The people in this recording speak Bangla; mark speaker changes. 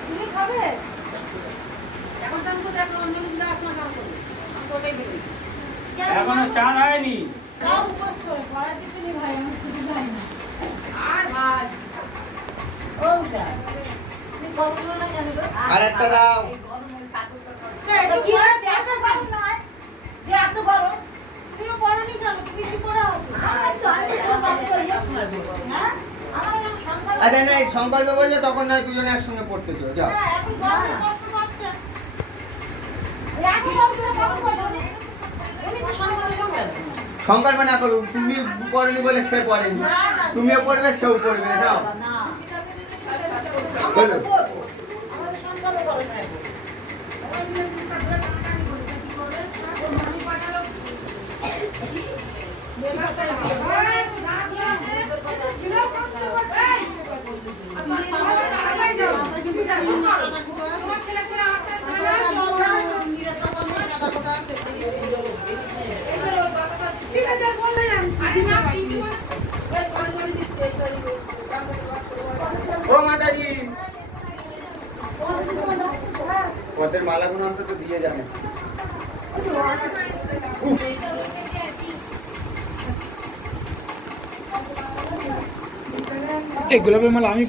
Speaker 1: তুমি খাবে এখন
Speaker 2: চান হয়নি
Speaker 1: না আর
Speaker 3: আর একটা দাও
Speaker 1: এটা কি হয়েছে? এত গরম নয়। যে এত গরম। তুমিও পড়োনি কেন? তুমি কি পড়া হতো? আমার তো আমি তো গরম করি, হ্যাঁ? আমার এখন সন্ধ্যা
Speaker 3: আরে না সংকল্প বলবে তখন নয় দুজনে একসঙ্গে পড়তে চো যাও।
Speaker 1: হ্যাঁ, সংকল্প
Speaker 3: না করুক তুমি পড়নি বলে সে পড়েনি। তুমিও পড়বে সেও পড়বে যাও। বলো। পথের মালাগুলো অন্তত দিয়ে যাবে উফ,
Speaker 2: এই গোলাপের মালা আমি